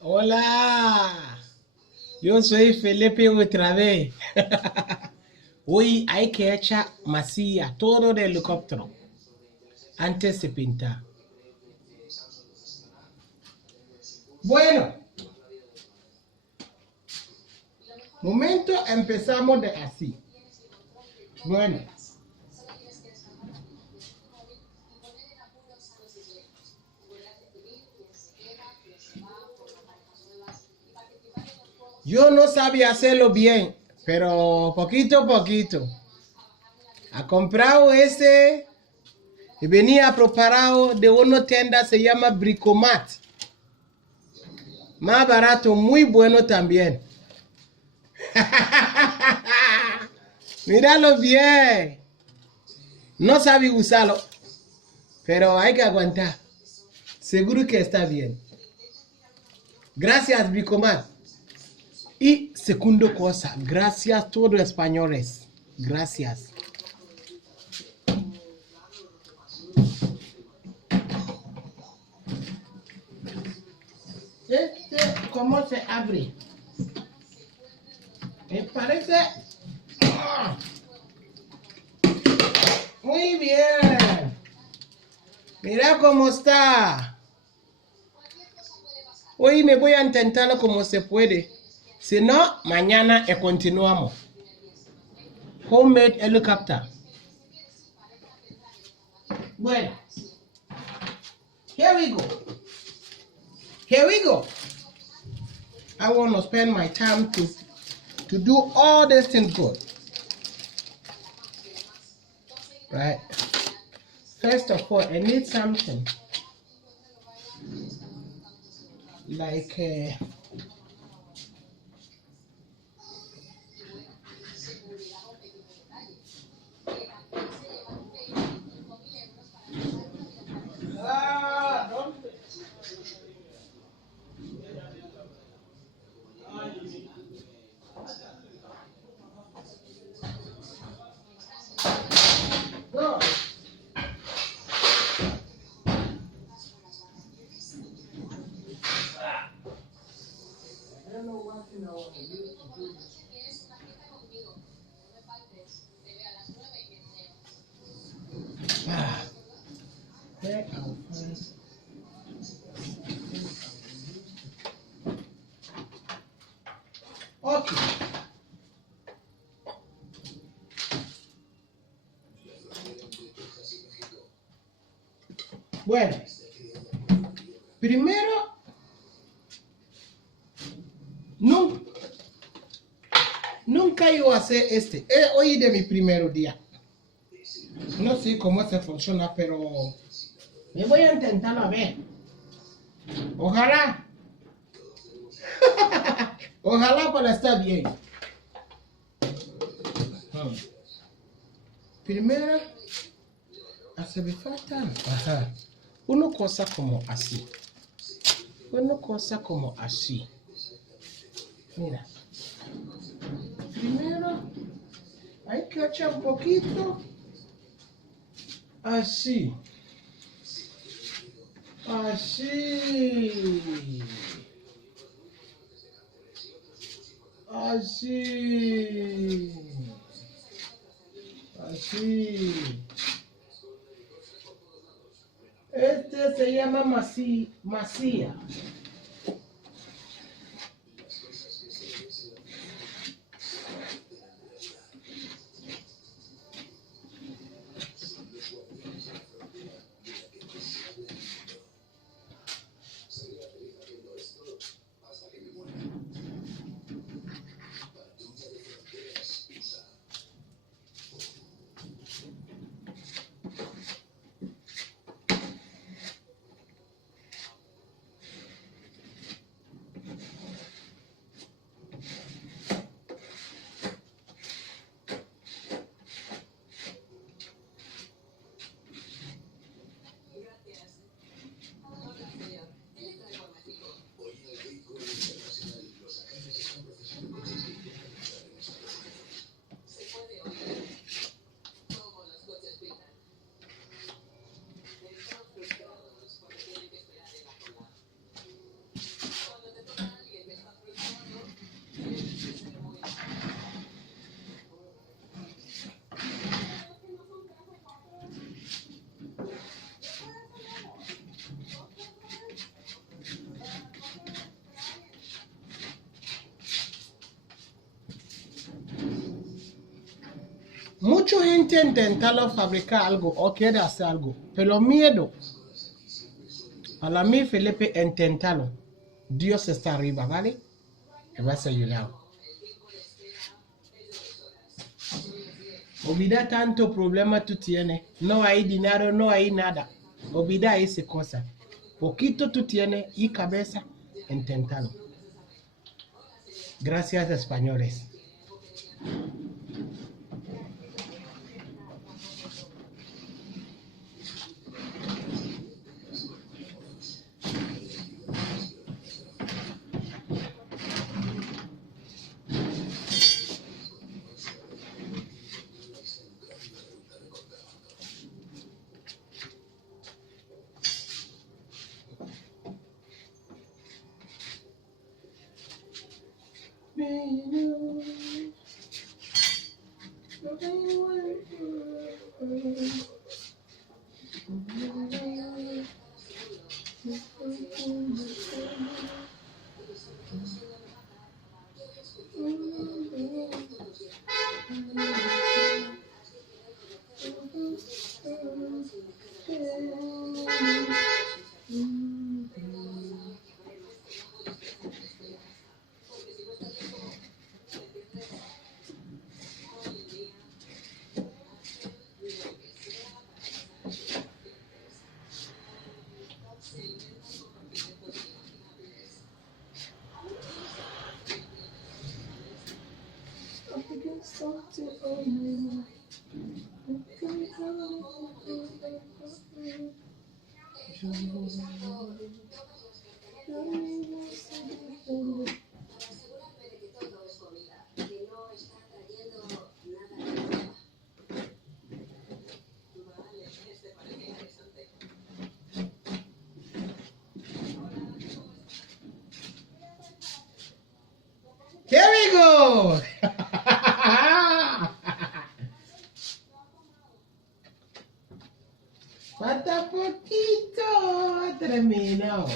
Hola, yo soy Felipe otra vez. Hoy hay que echar masilla todo del helicóptero antes de pintar. Bueno, momento empezamos de así. Bueno, yo no sabía hacerlo bien, pero poquito a poquito. Ha comprado ese y venía preparado de una tienda, se llama Bricomat. Más barato, muy bueno también. Míralo bien. No sabe usarlo, pero hay que aguantar. Seguro que está bien. Gracias, Bricomat. Y segundo cosa, gracias todos españoles. Gracias. ¿Cómo se abre? Me parece... Muy bien. Mira cómo está. Hoy me voy a intentarlo como se puede. Si no, mañana continuamos. Homemade helicopter. Bueno. Here we go. Here we go. I want to spend my time to do all this thing good. Right? First of all, I need something like don't. No. I don't know what I want to do this. Where I'll find. Okay. Bueno, primero, nunca yo hacer este. Hoy de mi primer día. No sé cómo se funciona, pero me voy a intentarlo a ver. Ojalá. Ojalá para estar bien. Primero, hace me falta. Ajá. Una cosa como así. Una cosa como así. Mira. Primero, hay que echar un poquito. Así. Así. Así. Así. Este se llama masía. Mucha gente intenta fabricar algo o quiere hacer algo, pero miedo. Para mí, Felipe, inténtalo. Dios está arriba, ¿vale? Te vas a ayudar. Olvida tanto problema tú tienes. No hay dinero, no hay nada. Olvida esa cosa. Poquito tú tienes y cabeza, inténtalo. Gracias, españoles. Here we go. Falta poquito. Terminó.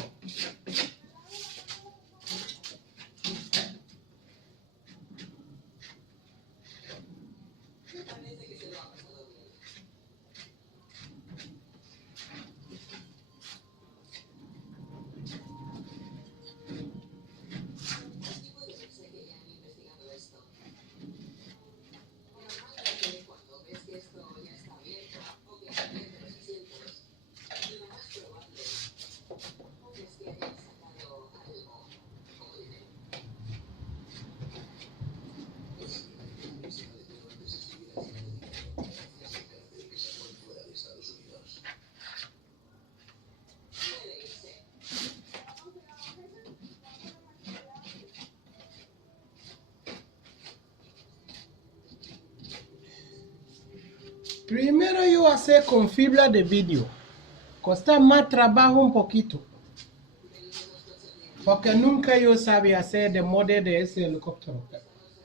Primero yo hacer con fibra de vidrio. Costa más trabajo un poquito. Porque nunca yo sabía hacer de modelo de ese helicóptero.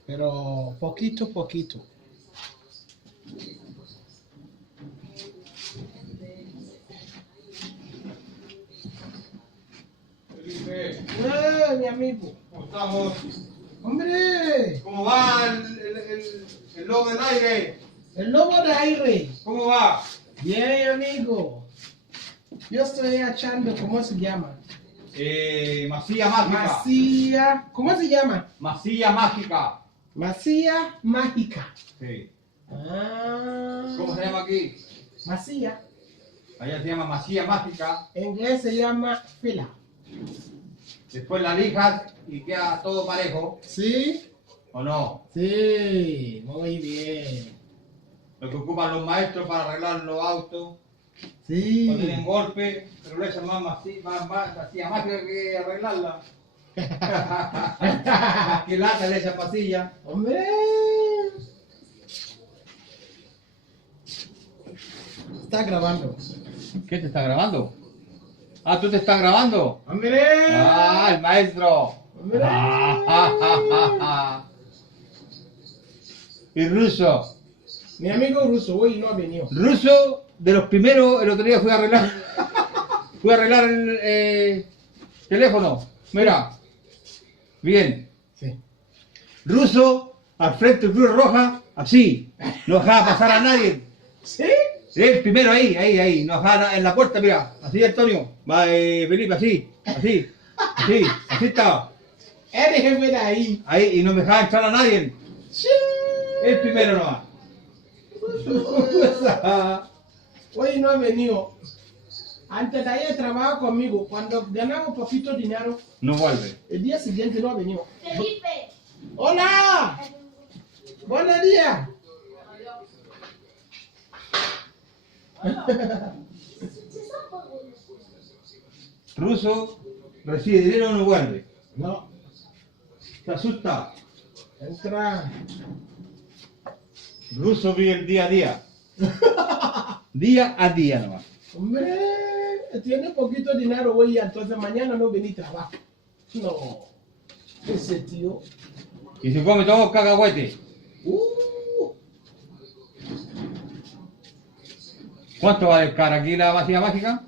Pero poquito. Felipe, Mi amigo. ¿cómo estamos? Hombre. ¿Cómo va el lobo del aire? El lobo de aire. ¿Cómo va? Bien, amigo. Yo estoy echando, ¿cómo se llama? Masilla mágica. Masilla. ¿Cómo se llama? Masilla mágica. Masilla mágica. Sí. Ah. ¿Cómo se llama aquí? Masilla. Allá se llama masilla mágica. En inglés se llama fila. Después la lijas y queda todo parejo. ¿Sí? ¿O no? Sí, muy bien. Lo que ocupan los maestros para arreglar los autos. Sí. Cuando tienen golpe, pero le echan más masilla mágica que arreglarla. Más que lata le echan pasilla. Hombre. Está grabando. ¿Qué te está grabando? Ah, ¿tú te estás grabando? Hombre. Ah, el maestro. Hombre. Y ruso. Mi amigo ruso hoy no ha venido. Ruso, de los primeros, el otro día fui a arreglar el teléfono. Mira. Bien. Sí. Ruso, al frente Cruz Roja, así. No dejaba pasar a nadie. ¿Sí? Él primero ahí. No dejaba en la puerta, mira. Así, Antonio. Va, Felipe, así estaba. Eres jefe de ahí. Ahí, y no me dejaba entrar a nadie. Sí. El primero nomás. Hoy no ha venido. Antes de ayer trabajaba conmigo. Cuando ganaba un poquito de dinero, No vuelve. el día siguiente no ha venido. Felipe. ¡Hola! ¡Buenos días! Ruso recibe dinero no vuelve. No, Se asusta. entra. Ruso vive el día a día. Día a día nomás. Hombre, tiene poquito dinero hoy, entonces mañana no vení a trabajar. No, ese tío. Y se come todo cacahuete. ¿Cuánto vale el cara aquí la vacía mágica?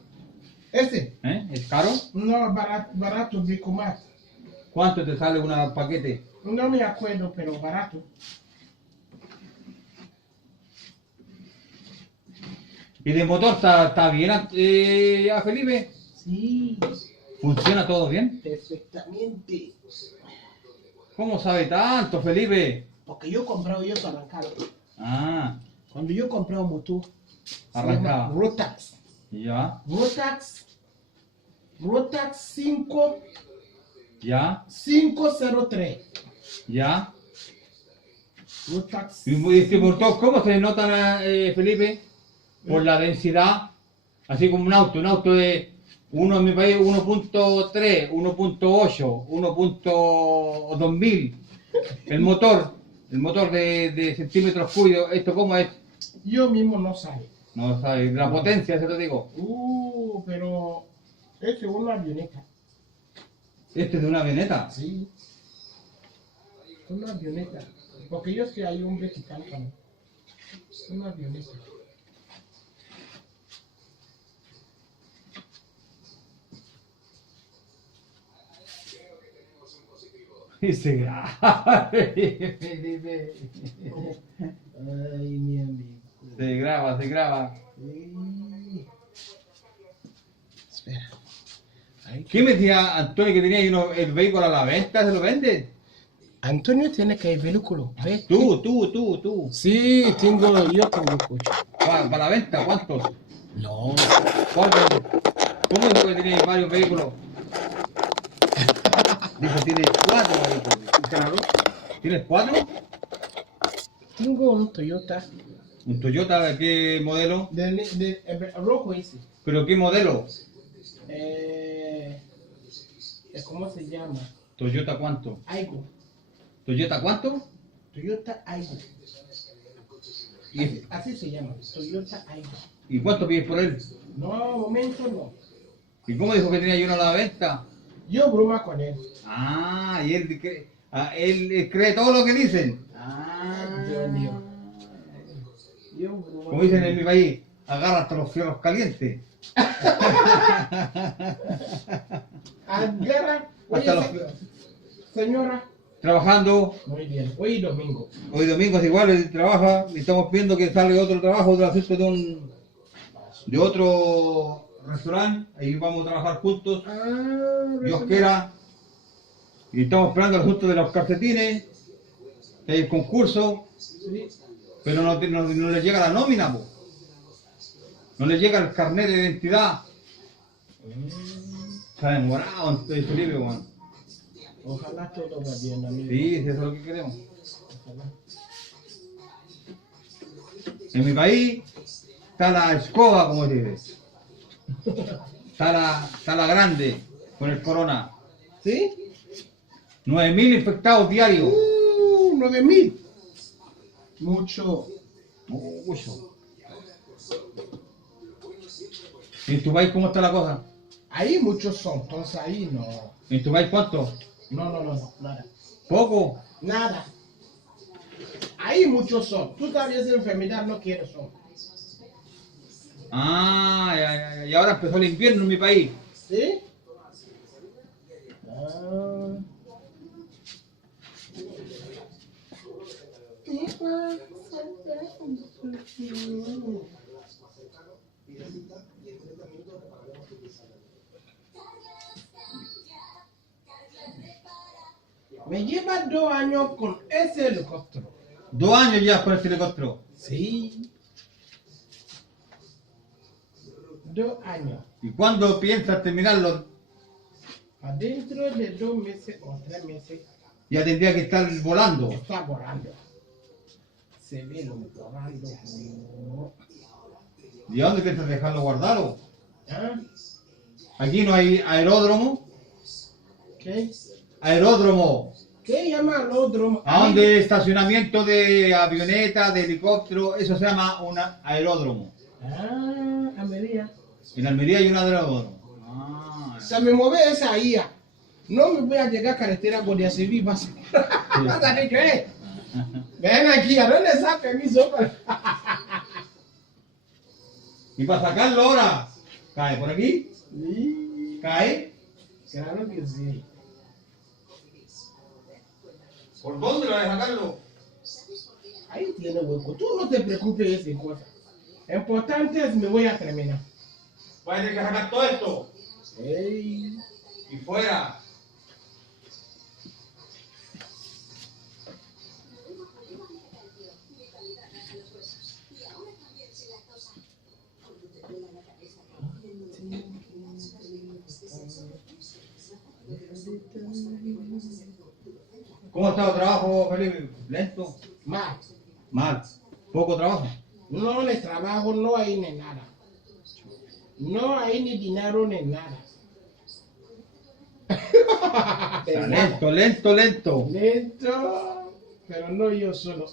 Ese, ¿Es caro? no, barato, Bricomat. ¿Cuánto te sale un paquete? No me acuerdo, pero barato. ¿Y de motor está bien, ya Felipe? Sí, ¿Funciona todo bien? perfectamente. ¿Cómo sabe tanto, Felipe? Porque yo comprado y eso arrancado. Ah, Cuando yo compré un motor, se Arrancaba. llama Rotax. ya, Rotax 5 ya, 503. ya. Rotax. ¿Y este motor cómo se nota, Felipe? Por la densidad, así como un auto de uno en mi país 1.3, 1.8, 1.2000. El motor de centímetros cúbicos, ¿esto cómo es? Yo mismo no sabe. No sabes, la potencia, se lo digo. Pero es una avioneta. Este es de una avioneta. Sí. Una avioneta. Porque yo sé hay un que canta. Una avioneta. Y se graba. Ay, mi amigo. Se graba. Sí. Espera. Ay, ¿Qué me decía Antonio que tenía ahí el vehículo a la venta? ¿Se lo vende? Antonio tiene que ir vehículo. ¿Ve? Tú. Sí, yo tengo coche. Para la venta, ¿cuántos? No. ¿Cuántos? ¿Cómo dijo que tenía varios vehículos? Dijo, tiene 4 vehículos. ¿Tienes 4? Tengo un Toyota ¿Un Toyota de qué modelo? rojo ese. ¿Pero qué modelo? ¿Cómo se llama? ¿Toyota cuánto? Aigo. ¿Toyota cuánto? Toyota Aigo. ¿Y, Así se llama. Toyota Aigo. ¿Y cuánto pides por él? No, momento no. ¿Y cómo dijo que tenía yo a la venta? Yo broma con él. Ah, y él cree todo lo que dicen. Dios mío. Yo broma Como dicen en mi país, agarra hasta los fierros calientes. Agarra. Hasta los Señora. trabajando. Muy bien. Hoy domingo. Hoy domingo es igual, él trabaja y estamos viendo que sale otro trabajo, otro asunto de otro restaurante. Ahí vamos a trabajar juntos. Dios quiera. Y estamos esperando el asunto de los calcetines, que hay el concurso, Sí. pero no le llega la nómina, po. No le llega el carnet de identidad. Está demorado, Felipe, bueno. Ojalá todo va bien, amigo. Sí, eso es lo que queremos. Ojalá. En mi país está la escoba, como se dice. Está la grande con el corona. ¿Sí? 9.000 infectados diarios. 9,000. Mucho. Mucho. ¿Y en tu país cómo está la cosa? Ahí muchos son, entonces ahí no. ¿En tu país cuánto? No, nada. ¿Poco? Nada. Ahí muchos son. Tú sabes esa enfermedad no quieres son. Ah, ya. Y ahora empezó el invierno en mi país. ¿Sí? Ah. Mm. Me lleva 2 años con ese helicóptero. 2 años ya con este helicóptero. Sí. 2 años. ¿Y cuándo piensas terminarlo? Adentro de 2 meses o 3 meses Ya tendría que estar volando. está volando. Se ve lo volando. ¿Y a dónde piensas dejarlo guardado? ¿Ah? Aquí no hay aeródromo. ¿Qué? Aeródromo. ¿Qué llama al otro? ¿A dónde estacionamiento de avioneta, de helicóptero? Eso se llama un aeródromo. Ah, Almería. En Almería hay un aeródromo. Ah, Se me mueve esa IA. No me voy a llegar a carretera Guardia Civil. Vas a decir, ¿qué? Ven aquí, ¿a dónde está permiso? y para sacarlo ahora, cae por aquí, Sí, cae. claro que sí. ¿Por dónde lo vas a sacarlo? Ahí tiene hueco. Tú no te preocupes de esas cosas. Lo importante es me voy a terminar. Vas a tener que sacar todo esto. Ey. Y fuera. ¿Cómo está el trabajo, Felipe? ¿Lento? Mal. Mal. ¿Poco trabajo? No le trabajo, no hay ni nada. No hay ni dinero ni nada. Está lento, lento, lento. Lento, pero no yo solo.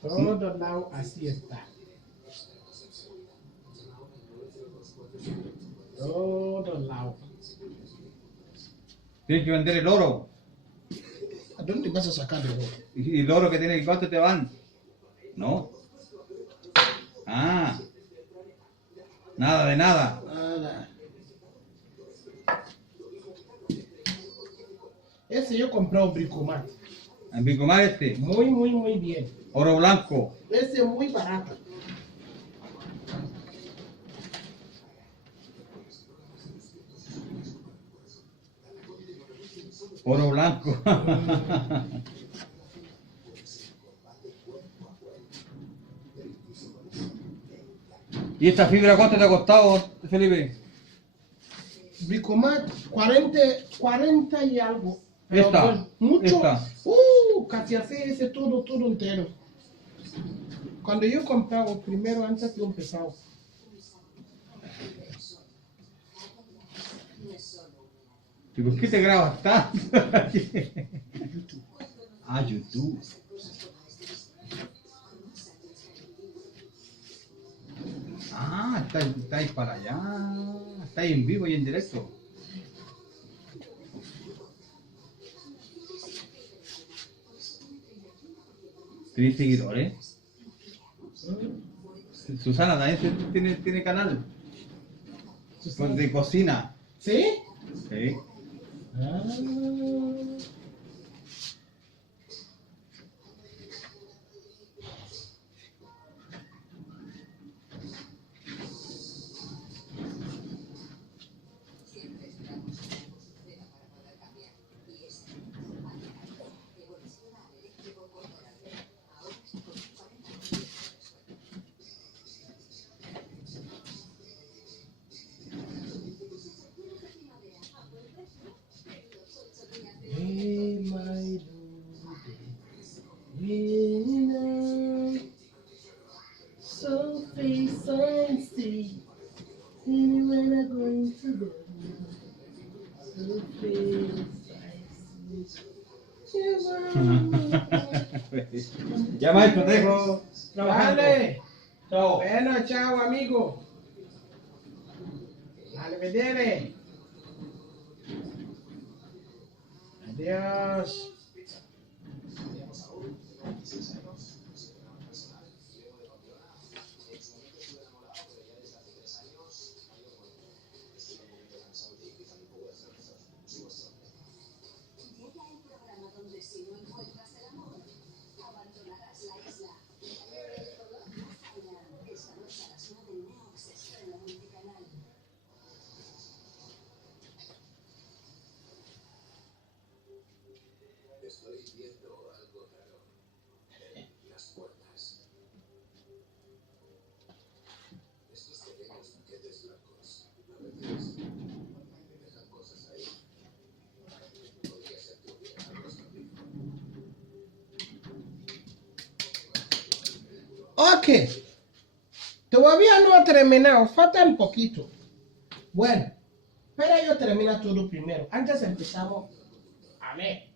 Todo lado así está. Todo lado. Tienes que vender el oro. ¿A dónde vas a sacar de oro? ¿Y el oro que tienes, cuánto te van? ¿No? Ah. Nada de nada. Nada. Ese yo compré un bricomat. En Picomar este. Muy bien. Oro blanco. Ese muy barato. Oro blanco. ¿Y esta fibra cuánto te ha costado, Felipe? Bricomat 40 y algo. Pero Esta, pues, mucho. esta. Casi así ese todo entero. Cuando yo compraba primero antes yo empezaba. ¿Y por qué te grabas tanto? Ah, YouTube. Ah, estáis para allá. Estáis en vivo y en directo. ¿Tenéis seguidores? Susana también tiene canal. De cocina. ¿Sí? Sí. Ah. Hey, my lord, so face and see, when I'm going to bed, so face I see. Ya maestro, te dejo trabajando. Vale, Chao. bueno, chao amigo. Arrivederci. Adiós. Llega el programa donde si no encuentras el amor, abandonarás la isla. Ok, todavía no ha terminado, falta un poquito. Bueno, pero yo termino todo primero. Antes empezamos a ver.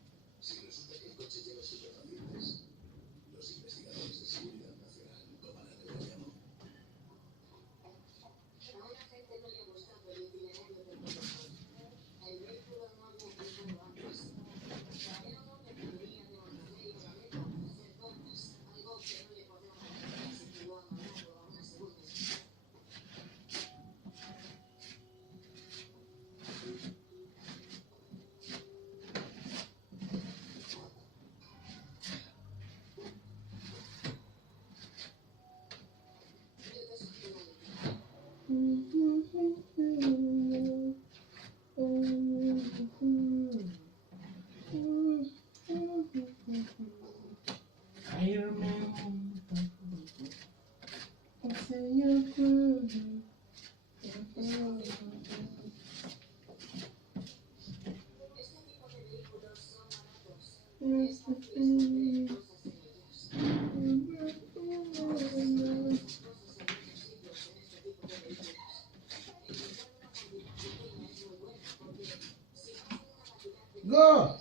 Go.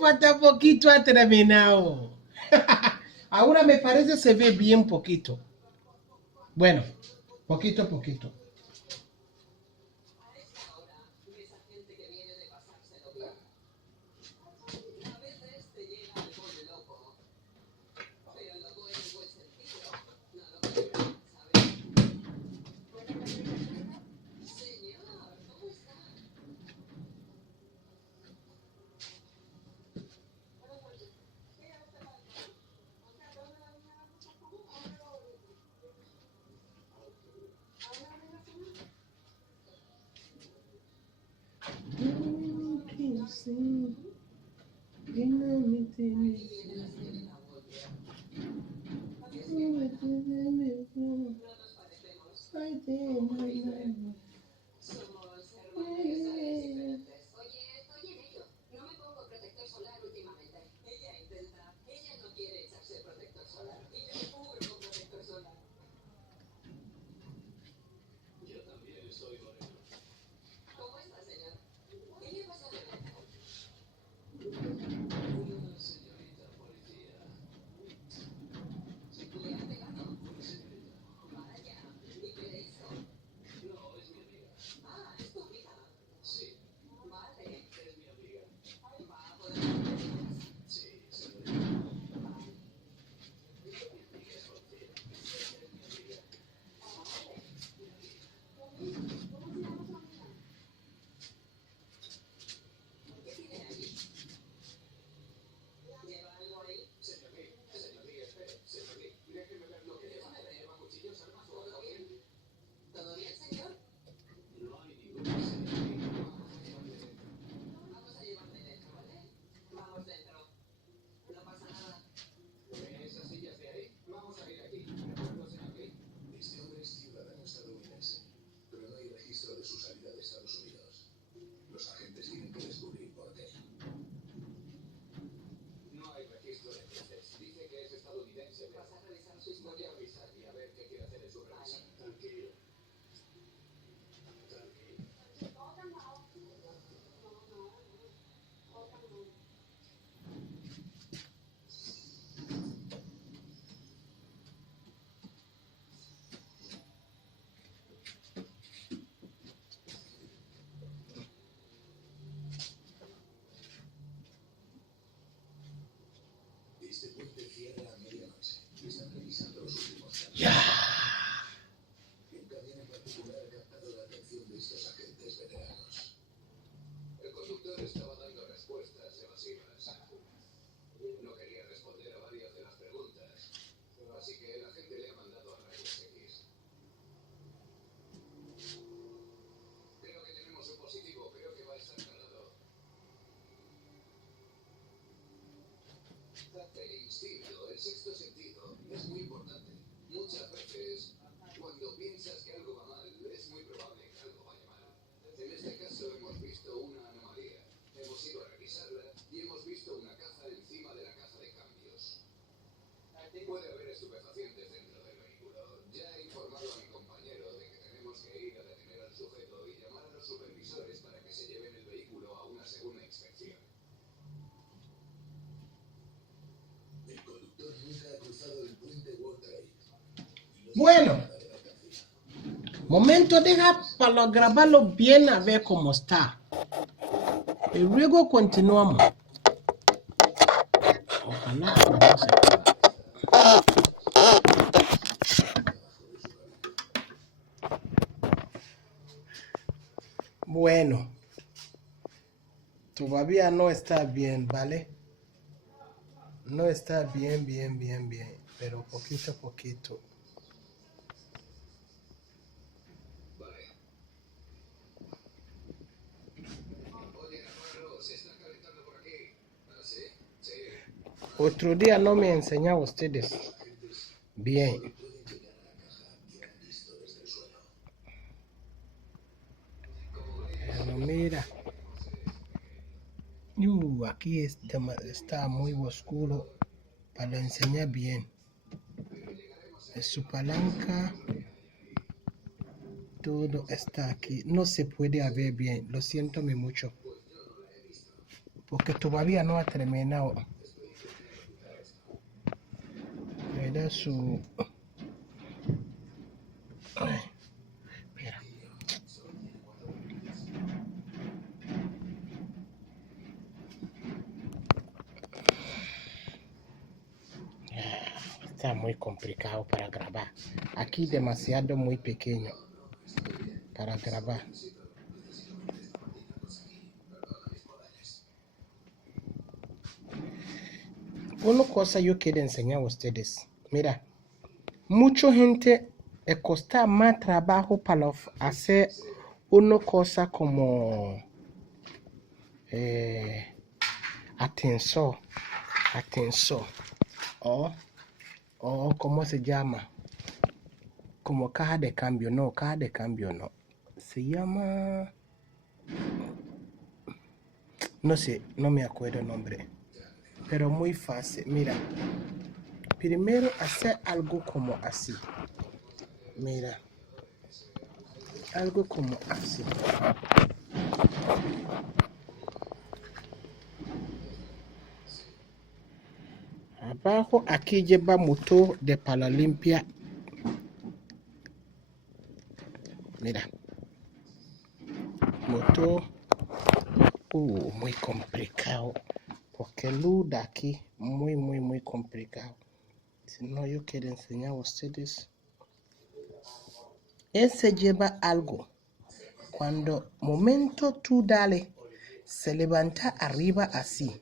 Falta poquito ha terminado. Ahora me parece se ve bien poquito. Bueno, poquito a poquito. Bueno, momento deja para grabarlo bien a ver cómo está. Y luego continuamos. Ojalá que no se pueda. Bueno, todavía no está bien, ¿vale? No está bien, pero poquito a poquito. Otro día no me enseñó a ustedes. Bien. Pero mira. Aquí está muy oscuro para enseñar bien. Su palanca. Todo está aquí. No se puede ver bien. Lo siento mucho. Porque todavía no ha terminado. Le da su... Ay, espera. Está muy complicado para grabar. Aquí demasiado muy pequeño para grabar. Una cosa yo quiero enseñar a ustedes. Mira, mucha gente le cuesta más trabajo para hacer una cosa como atención, o ¿cómo se llama? Como caja de cambio, no, se llama, no sé, no me acuerdo el nombre, pero muy fácil. Mira, primero hacer algo como así, mira, algo como así. Abajo aquí lleva motor de pala limpia. Mira, motor, muy complicado, porque luz de aquí, muy complicado. Si no, yo quiero enseñar a ustedes. Ese lleva algo. Cuando momento tú dale, se levanta arriba así.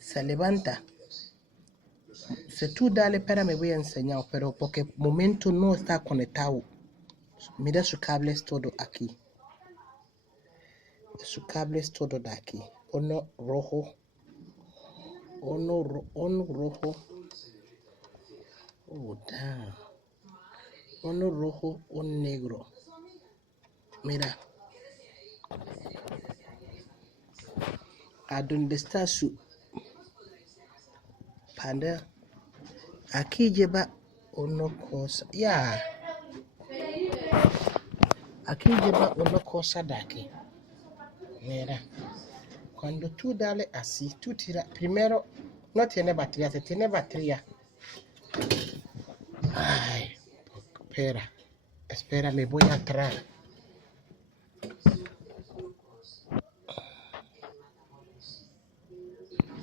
Se levanta. Si tú dale, espera, me voy a enseñar, pero porque momento no está conectado. Mira su cable es todo aquí. Su cable es todo de aquí. Uno rojo. Uno rojo. Oh, damn. Uno rojo, un negro. Mira. ¿A dónde está su panda? Aquí lleva una cosa. Ya. Aquí lleva una cosa de aquí. Mira. Cuando tú dale así, tú tiras. Primero, no tiene batería, se tiene batería. Ay, espera, me voy atrás.